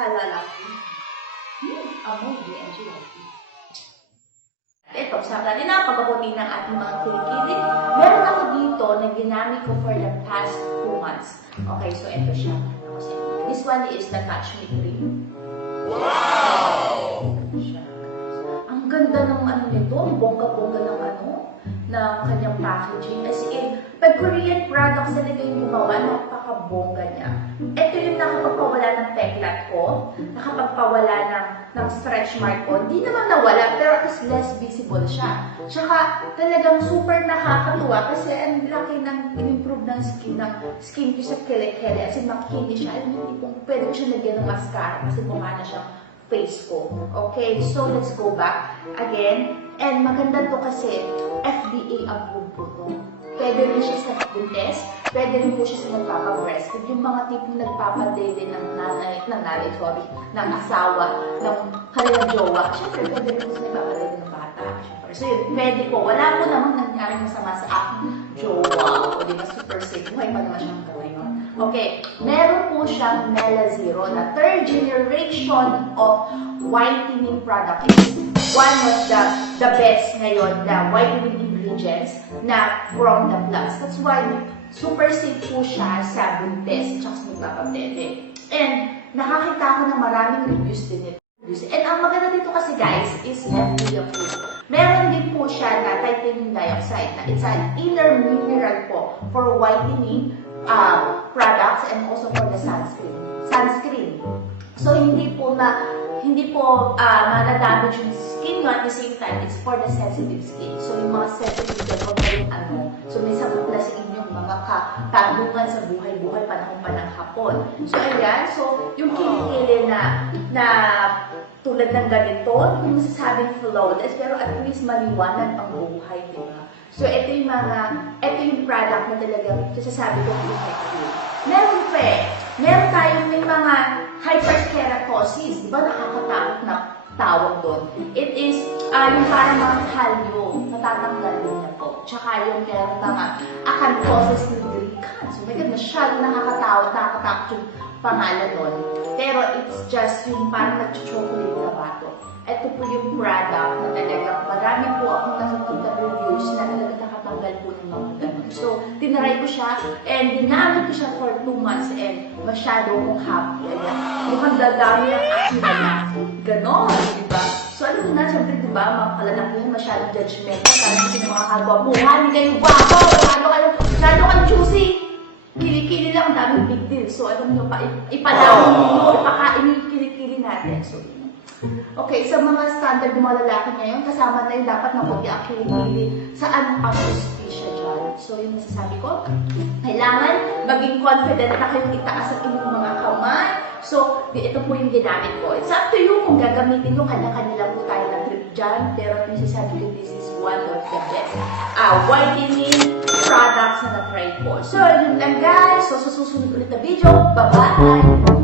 kalalaki. Amoy, BNG Whitey. Ito, sabi natin na pagkabuti ng ating mga kilikili. Meron ako dito na ginamit ko for the past 2 months. Okay, so ito siya. This one is the Touch Me Cream. Wow! Ang ganda ng ano nito, ang bongga-bongga ng ng kanyang packaging. As in, pag Korean products talaga yung gumawa, napakabongga niya. Ito yung nakapagpawala ng peklat ko, nakapagpawala ng stretch mark ko. Hindi naman nawala, pero at least less visible siya. Tsaka talagang super nakakatuwa kasi ang laki ng in-improve ng skin ko sa kele-kele. As in, makinis siya. Alam mo, tipong pwede ko siya nagyan ng mascara kasi bumana siyang face ko. Okay, so let's go back again. And maganda to kasi FDA approved po to. Pwede rin siya sa buntes, pwede rin po siya sa nagpapabreastfeed. Yung mga tipong nagpapadede ng ng asawa, ng kanilang jowa. Siyempre, pwede rin po sa nagpapadede ng bata. Siyempre. So yun, pwede po. Wala po namang nangyaring masama sa aking jowa. O di ba, super safe. Buhay pa naman siyang gawin yun. Okay, meron po siyang Mela Zero na 3rd generation of whitening product. It's one of the best ngayon na whitening ingredients na from the plants. That's why super safe po siya sa buntes at sa nagpapabebe. And nakakita ko ng maraming reviews din ito. And ang maganda dito kasi guys is FDA approved. Meron din po siya na titanium dioxide na it's an inner mineral po for whitening products and also for the sunscreen. So hindi po ma-damage yung skin nyo at the same time, it's for the sensitive skin. So yung mga sensitive dyan, huwag kayong so may sabot na sa inyong mga katanungan sa buhay-buhay panahon pa ng hapon. So ayan, so yung kilikili na tulad ng ganito, yung masasabing flawless, pero at least maliwanag ang buhay, di ba? So ito yung product na talagang sasasabi ko effective. Meron tayong may mga hyperkeratosis, di ba nakakatakot na tawag doon. It is yung parang mga kalyo, natatanggal din na po. Tsaka yung meron mga acanthosis nigricans. So my God, masyadong nakakatakot yung pangalan nun. Pero it's just yung parang nag-chocolate na bato. Ito po yung product na talagang marami po akong nasunod na reviews na talagang nakatanggal po ng mga ganun. So, tinaray ko siya and ginamit ko siya for 2 months and masyado akong happy. Ayan, mukhang dadami ang aking lalaki. Ganon, di ba? So, alam mo na, siyempre, di ba, mga kalalaki yun, masyadong judgmental. Kasi yung mga kagwapuhan, hindi kayo guwapo, masyado kang juicy. Kilikili lang, ang daming big deal. So, alam nyo, ipadawin nyo, ipakain yung kilikili natin. So, okay, sa mga standard ng mga lalaki ngayon, kasama na yung dapat na puti ang kilikili sa anong apostisya dyan. So, yung masasabi ko, kailangan maging confident na kayong itaas ang inyong mga kamay. So, ito po yung ginamit ko. It's up to you kung gagamitin nyo, kanya-kanya po tayo ng trip dyan. Pero yung masasabi ko, this is one of the best whitening products na na-try ko. So, yun lang guys. So, sa susunod ulit na video, bye-bye!